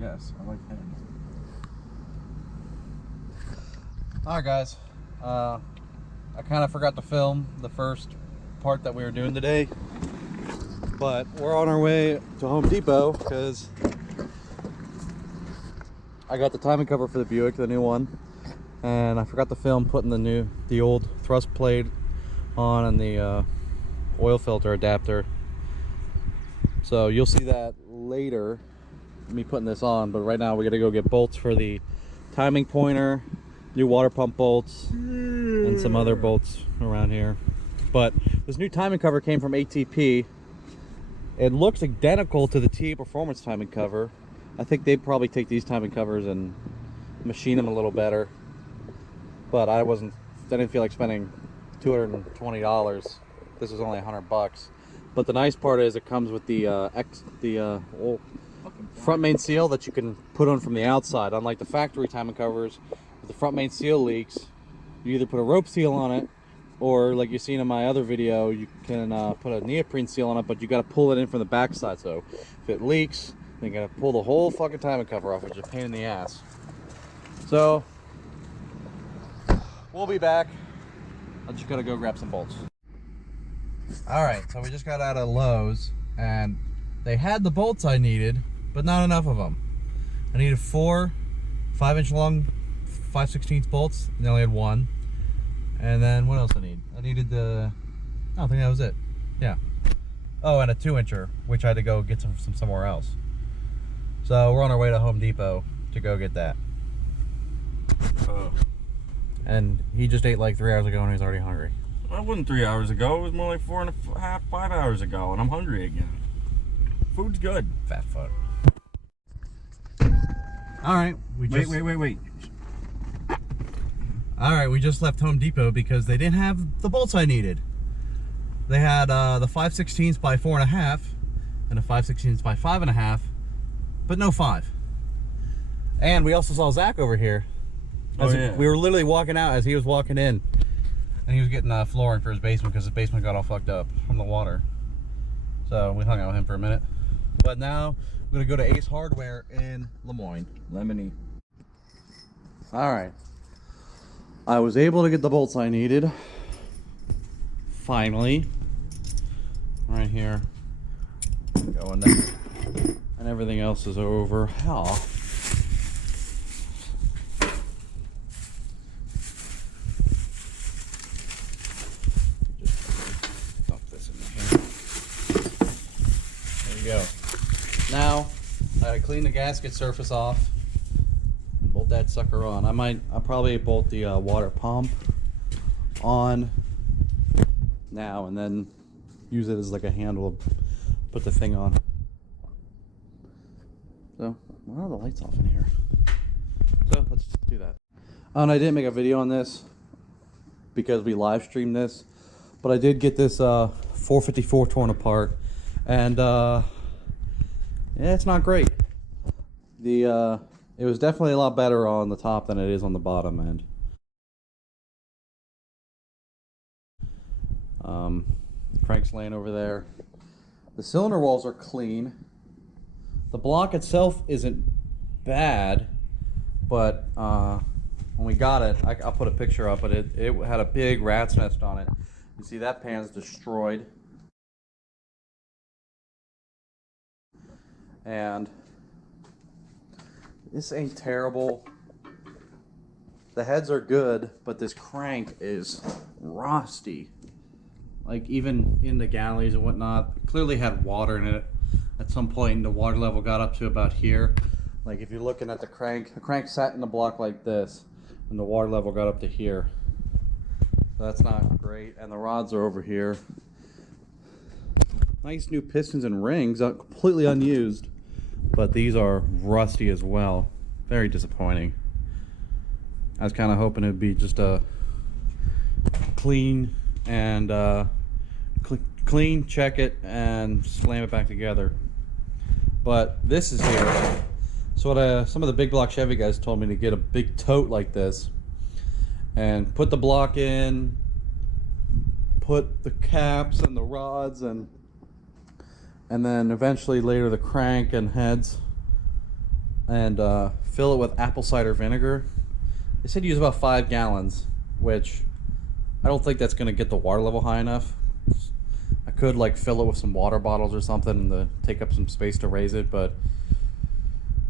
Yes, I like head. Alright guys, I kind of forgot to film the first part that we were doing today, but we're on our way to Home Depot because I got the timing cover for the Buick, the new one, and I forgot to film putting the old thrust plate on and the oil filter adapter. So you'll see that later, me putting this on, but right now we gotta go get bolts for the timing pointer, new water pump bolts, and some other bolts around here. But this new timing cover came from ATP. It looks identical to the TA Performance timing cover. I think they'd probably take these timing covers and machine them a little better, but I didn't feel like spending $220. This was only $100. But the nice part is it comes with the front main seal that you can put on from the outside. Unlike the factory timing covers, if the front main seal leaks, you either put a rope seal on it, or like you've seen in my other video, you can put a neoprene seal on it, but you got to pull it in from the back side. So if it leaks, then you got to pull the whole fucking timing cover off, which is a pain in the ass. So we'll be back. I just gotta go grab some bolts. Alright, so we just got out of Lowe's and they had the bolts I needed, but not enough of them. I needed 4 5-inch long 5/16 bolts, and they only had 1. And then what else I need? I needed I don't think that was it. Yeah. Oh, and a 2-incher, which I had to go get some somewhere else. So we're on our way to Home Depot to go get that. And he just ate like 3 hours ago and he's already hungry. That wasn't 3 hours ago. It was more like 4.5, 5 hours ago, and I'm hungry again. Food's good. Fat fuck. All right, Wait. All right, we just left Home Depot because they didn't have the bolts I needed. They had the 5/16 by 4.5 and a 5/16 by 5.5, but no 5. And we also saw Zach over here. Yeah. We were literally walking out as he was walking in, and he was getting flooring for his basement because his basement got all fucked up from the water. So we hung out with him for a minute. But now we're gonna go to Ace Hardware in Lemoyne. Lemony. All right. I was able to get the bolts I needed. Finally. Right here. Go in there. And everything else is over. Hell. Just dump this in here. There you go. Now, I clean the gasket surface off. Bolt that sucker on. I'll probably bolt the water pump on now and then use it as like a handle to put the thing on. So why are the lights off in here? So let's do that. And I didn't make a video on this because we live streamed this, but I did get this 454 torn apart, and yeah, it's not great. It was definitely a lot better on the top than it is on the bottom end. Crank's laying over there. The cylinder walls are clean. The block itself isn't bad, but when we got it, I'll put a picture up, but it had a big rat's nest on it. You see that pan's destroyed. And this ain't terrible. The heads are good, but this crank is rusty. Like even in the galleys and whatnot, clearly had water in it at some point, and the water level got up to about here. Like if you're looking at the crank sat in the block like this, and the water level got up to here. So that's not great, and the rods are over here. Nice new pistons and rings, completely unused. But these are rusty as well. Very disappointing. I was kind of hoping it would be just a clean and clean, check it, and slam it back together. But this is here. So what some of the big block Chevy guys told me to get a big tote like this and put the block in, put the caps and the rods and then eventually later the crank and heads, and fill it with apple cider vinegar. They said use about 5 gallons, which I don't think that's going to get the water level high enough. I could like fill it with some water bottles or something to take up some space to raise it, but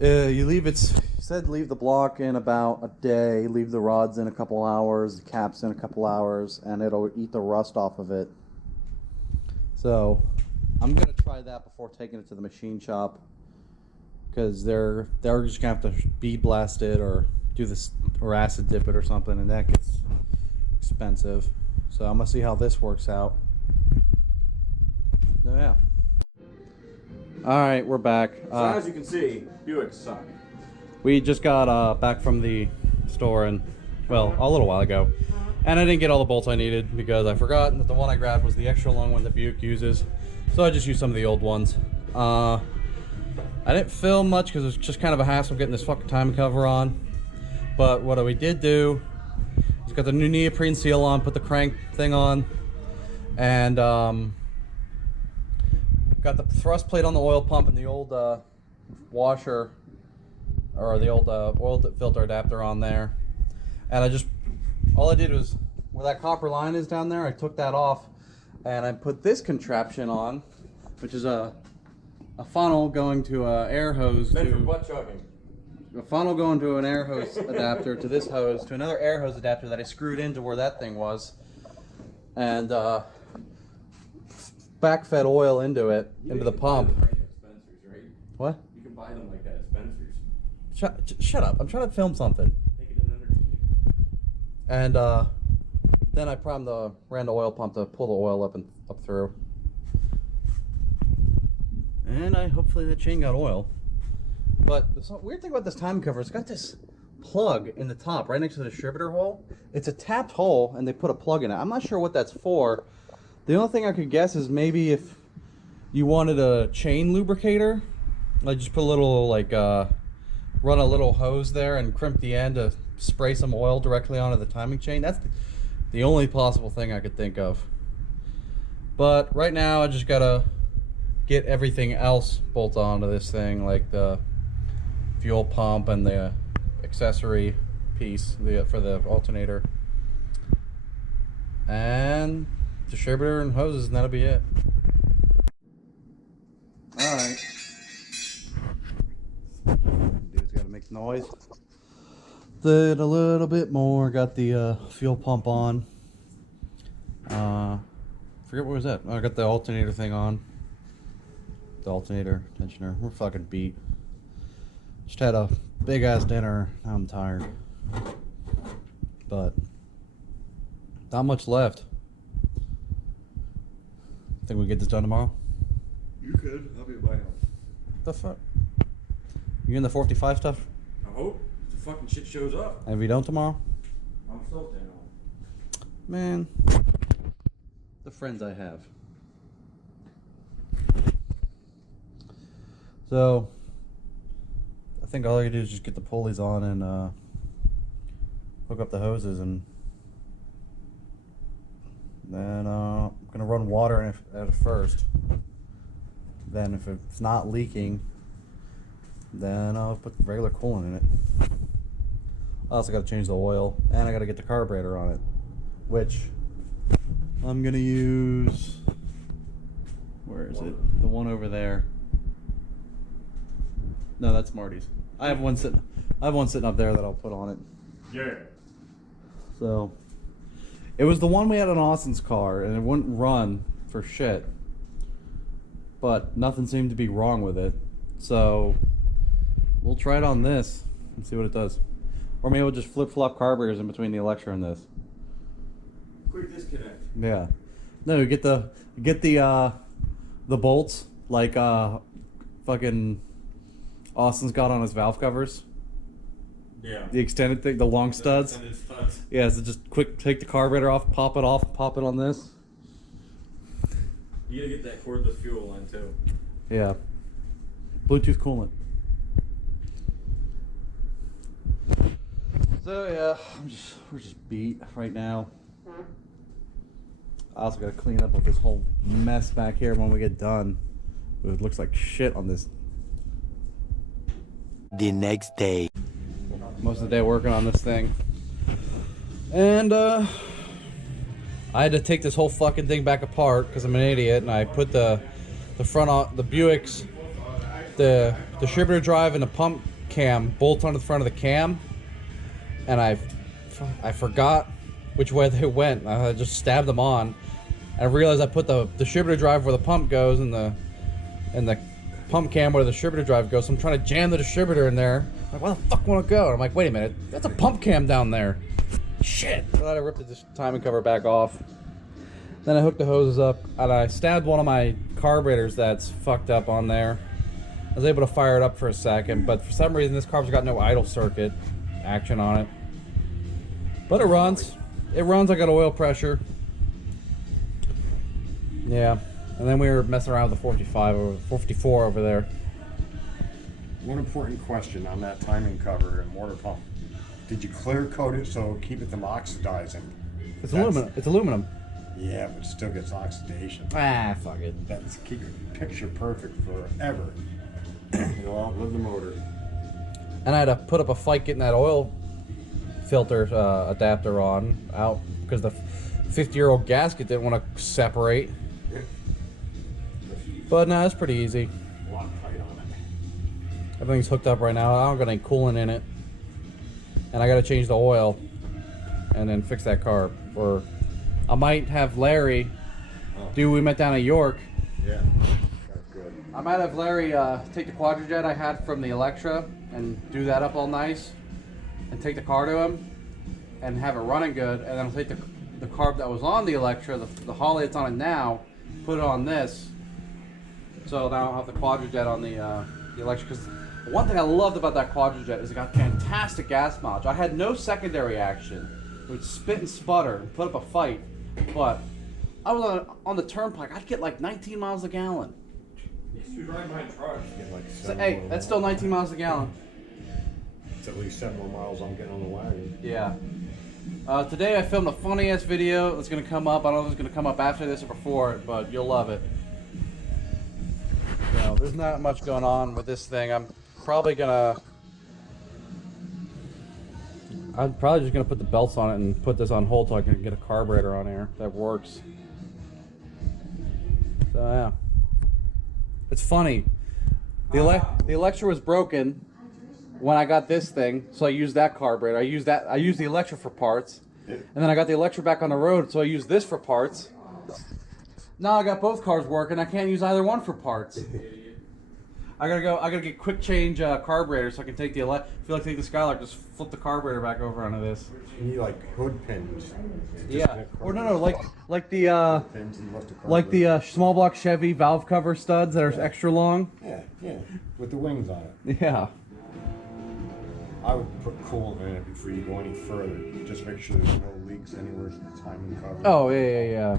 you leave it, said leave the block in about a day, leave the rods in a couple hours, the caps in a couple hours, and it'll eat the rust off of it. So I'm gonna try that before taking it to the machine shop, because they're just gonna have to bead blast it or do this or acid dip it or something, and that gets expensive. So I'm gonna see how this works out. So yeah. All right, we're back. So as you can see, Buicks suck. We just got back from the store, and well, a little while ago, and I didn't get all the bolts I needed because I forgot that the one I grabbed was the extra long one that Buick uses, so I just used some of the old ones. I didn't film much because it was just kind of a hassle getting this fucking timing cover on, but what we did do is got the new neoprene seal on, put the crank thing on, and got the thrust plate on the oil pump and the old washer, or the old oil filter adapter on there. And all I did was, where that copper line is down there, I took that off and I put this contraption on, which is a funnel going to an air hose. Meant for butt chugging. A funnel going to an air hose adapter to this hose, to another air hose adapter that I screwed into where that thing was. And back-fed oil into it, into the pump. Spencer's, right? What? You can buy them like that at Spencer's. Shut up. I'm trying to film something. Take it in entertainment. And then I ran the oil pump to pull the oil up through. And hopefully that chain got oil. But the weird thing about this timing cover, it's got this plug in the top right next to the distributor hole. It's a tapped hole and they put a plug in it. I'm not sure what that's for. The only thing I could guess is maybe if you wanted a chain lubricator, like just put a little, like, run a little hose there and crimp the end to spray some oil directly onto the timing chain. That's the only possible thing I could think of. But right now I just gotta get everything else bolted onto this thing, like the fuel pump and the accessory piece for the alternator. And distributor and hoses, and that'll be it. Alright. Dude's gotta make noise. Did a little bit more, got the fuel pump on. Forget what was that. Oh, I got the alternator thing on. The alternator tensioner. We're fucking beat. Just had a big ass dinner. Now I'm tired. But not much left. Think we get this done tomorrow? You could. I'll be at my house. The fuck? You in the 45 stuff? I hope the fucking shit shows up. And if you don't tomorrow? I'm still staying home. Man, the friends I have. So, I think all I can do is just get the pulleys on and hook up the hoses, and then I'm gonna run water in it at it first. Then if it's not leaking, then I'll put regular coolant in it. I also gotta change the oil, and I gotta get the carburetor on it, which I'm gonna use, where is it? The one over there. No, that's Marty's. I have one sitting up there that I'll put on it. Yeah. So, it was the one we had on Austin's car, and it wouldn't run for shit. But nothing seemed to be wrong with it. So, we'll try it on this and see what it does. Or maybe we'll just flip-flop carburetors in between the Electra and this. Quick disconnect. Yeah. No, get the bolts like fucking Austin's got on his valve covers. Yeah. The extended thing, the long studs. Extended studs. Yeah, so just quick take the carburetor off, pop it on this. You gotta get that cordless fuel line too. Yeah. Bluetooth coolant. So yeah, we're just beat right now. I also gotta clean up with this whole mess back here when we get done. It looks like shit on this the next day. Most of the day working on this thing. And I had to take this whole fucking thing back apart because I'm an idiot, and I put the front on the Buick's, the distributor drive and the pump cam bolt onto the front of the cam, and I forgot which way they went. I just stabbed them on, and I realized I put the distributor drive where the pump goes and the pump cam where the distributor drive goes. So I'm trying to jam the distributor in there. I'm like, where the fuck want to go? And I'm like, wait a minute, that's a pump cam down there. Shit. I thought I ripped the timing cover back off. Then I hooked the hoses up, and I stabbed one of my carburetors that's fucked up on there. I was able to fire it up for a second, but for some reason this car's got no idle circuit action on it. But it runs. It runs. I got oil pressure. Yeah. And then we were messing around with the 54 over there. One important question on that timing cover and water pump. Did you clear coat it so keep it from oxidizing? It's aluminum. It's aluminum. Yeah, but it still gets oxidation. Ah, fuck it. That's keep your picture perfect forever. It'll outlive the motor. And I had to put up a fight getting that oil filter adapter out because the 50-year-old gasket didn't want to separate. But no, it's pretty easy. A lot tight on it. Everything's hooked up right now. I don't got any coolant in it, and I got to change the oil and then fix that carb. Or I might have Larry. Dude, we met down at York. Yeah, that's good. I might have Larry take the Quadrajet I had from the Electra and do that up all nice, and take the car to him and have it running good, and then I'll take the carb that was on the Electra, the Holly that's on it now, put it on this. So now I'll have the Quadrajet on the Electra. Because one thing I loved about that Quadrajet is it got fantastic gas mileage. I had no secondary action. It would spit and sputter and put up a fight, but I was on the turnpike. I'd get like 19 miles a gallon. You drive my truck. Get like So, hey, that's still 19 miles a gallon. It's at least 7 more miles I'm getting on the wagon. Yeah. Today I filmed a funny ass video that's gonna come up. I don't know if it's gonna come up after this or before it, but you'll love it. You know, there's not much going on with this thing. I'm probably just gonna put the belts on it and put this on hold so I can get a carburetor on here that works. So yeah, it's funny. The Electra was broken when I got this thing, so I used that carburetor. I used the Electra for parts, and then I got the Electra back on the road, so I used this for parts. Now I got both cars working. I can't use either one for parts. I gotta get quick change carburetor so I can take the take the Skylark, just flip the carburetor back over onto this. You need like hood pins. Yeah. Or no, like the Pins and lift the like the small block Chevy valve cover studs that are extra long. Yeah, with the wings on it. Yeah. I would put coolant in it before you go any further. Just make sure there's no leaks anywhere in the timing cover. Oh yeah.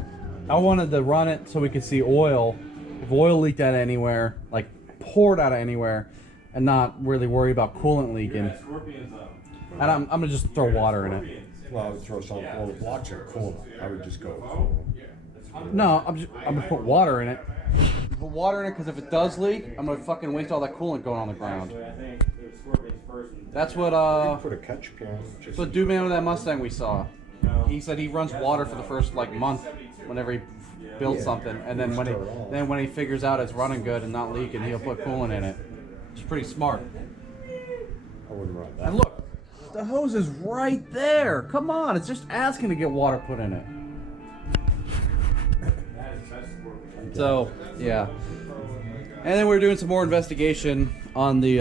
I wanted to run it so we could see oil. If oil leaked out of anywhere, like poured out of anywhere, and not really worry about coolant leaking. And I'm gonna just throw water in it. Well, I would throw some blocks of coolant. I would just go coolant. No, I'm gonna put water in it. Put water in it because if it does leak, I'm gonna fucking waste all that coolant going on the ground. That's what Put a catch can. Just So dude man with that Mustang we saw, he said he runs water for the first like month whenever he builds something, and then when he figures out it's running good and not leaking, he'll put coolant in it. It's pretty smart. I wouldn't run that. And look, the hose is right there. Come on, it's just asking to get water put in it. So yeah, and then we're doing some more investigation on the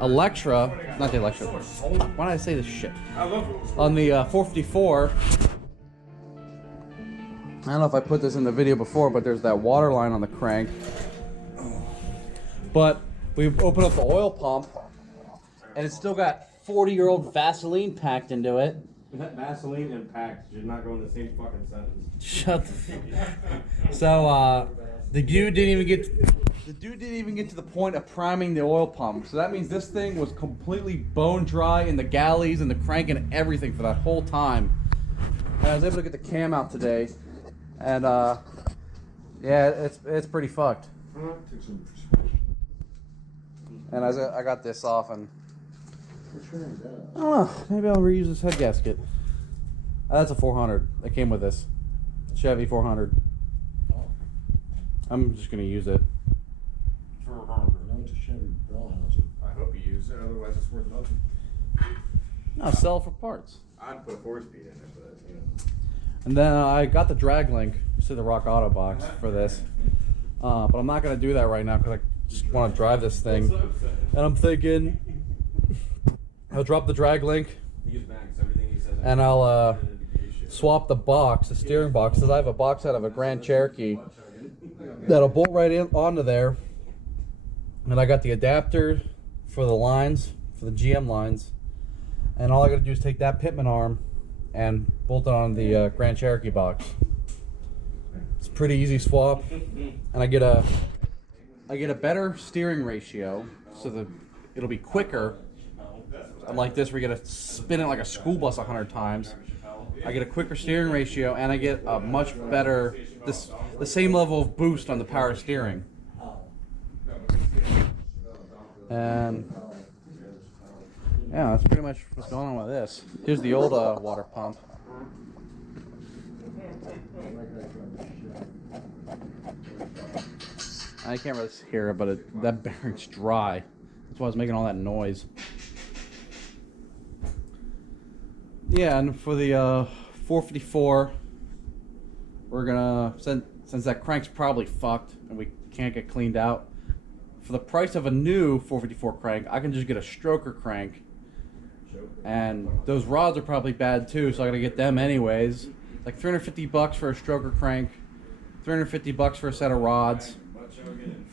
Electra, not the Electra. Why did I say this shit? On the 454. I don't know if I put this in the video before, but there's that water line on the crank. But we opened up the oil pump, and it's still got 40-year-old Vaseline packed into it. That Vaseline and packed should not go in the same fucking sentence. Shut the So, the dude didn't even get to the point of priming the oil pump. So that means this thing was completely bone dry in the galleys and the crank and everything for that whole time. And I was able to get the cam out today, and yeah, it's pretty fucked. And I got this off, and I don't know. Maybe I'll reuse this head gasket. That's a 400. That came with this Chevy 400. I'm just gonna use it. No, it's a Chevy Bell House. I hope you use it, otherwise it's worth nothing. No, sell it for parts. I'd put 4-speed in it, but you know. And then I got the drag link to the Rock Auto box for this, but I'm not gonna do that right now because I just want to drive this thing. And I'm thinking I'll drop the drag link and I'll swap the box, the steering box, because I have a box out of a Grand Cherokee that'll bolt right in onto there. And I got the adapter for the lines, for the GM lines, and all I gotta do is take that pitman arm and bolt it on the Grand Cherokee box. It's a pretty easy swap, and I get a better steering ratio, so that it'll be quicker. Unlike this, where you gotta spin it like a school bus 100 times. I get a quicker steering ratio, and I get a much better, the same level of boost on the power steering. And yeah, that's pretty much what's going on with this. Here's the old water pump. I can't really hear it, but that bearing's dry. That's why I was making all that noise. Yeah, and for the 454, we're gonna, since that crank's probably fucked and we can't get cleaned out, for the price of a new 454 crank, I can just get a stroker crank. And those rods are probably bad too, so I gotta get them anyways. Like $350 for a stroker crank, $350 for a set of rods,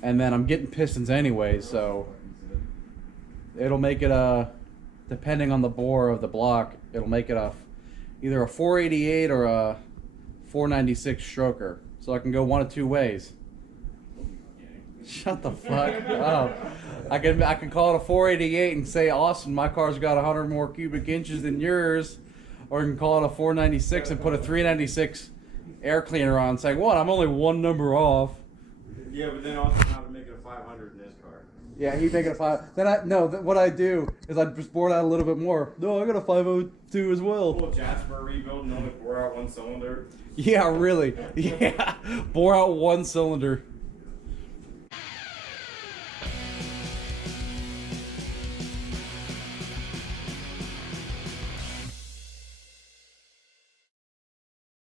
and then I'm getting pistons anyways, so it'll make it depending on the bore of the block, it'll make it either a 488 or a 496 stroker. So I can go one of two ways. Shut the fuck up. I can call it a 488 and say, Austin, my car's got 100 more cubic inches than yours. Or I can call it a 496 and put a 396 air cleaner on, saying, what, I'm only one number off. Yeah, but then Austin how to make it a 500 in this car. Yeah, he'd make it a 5. Then what I do is I just bore it out a little bit more. No, I got a 502 as well. Full Jasper rebuild and only bore out one cylinder. Yeah, really. Yeah, bore out one cylinder.